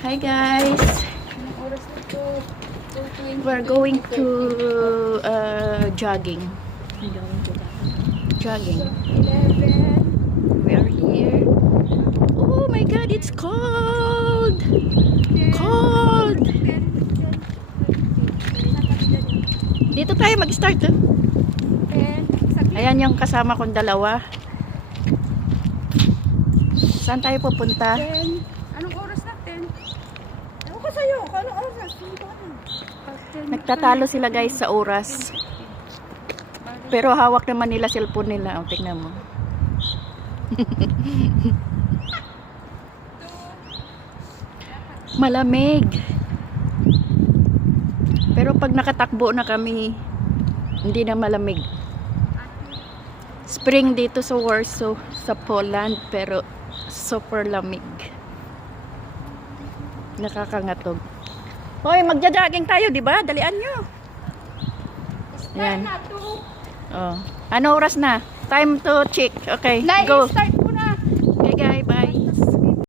Hi guys, we're going to jogging. We are here. Oh my god, it's cold. Cold. Dito tayo mag-start. Ayan yung kasama kong dalawa. Saan tayo pupunta? Anong oras natin? Ewan ko sa'yo, kung anong oras? Nagtatalo sila guys sa oras. Pero hawak naman nila cellphone nila. O, tingnan mo. Malamig. Pero pag nakatakbo na kami, hindi na malamig. Spring dito sa Warsaw, sa Poland, pero super lamig. Nakakangatog. Hoy, magja-jogging tayo, di ba? Dalian nyo. Ayan. Oh. Ano oras na? Time to check. Okay, go. Start mo na. Okay, guys, bye.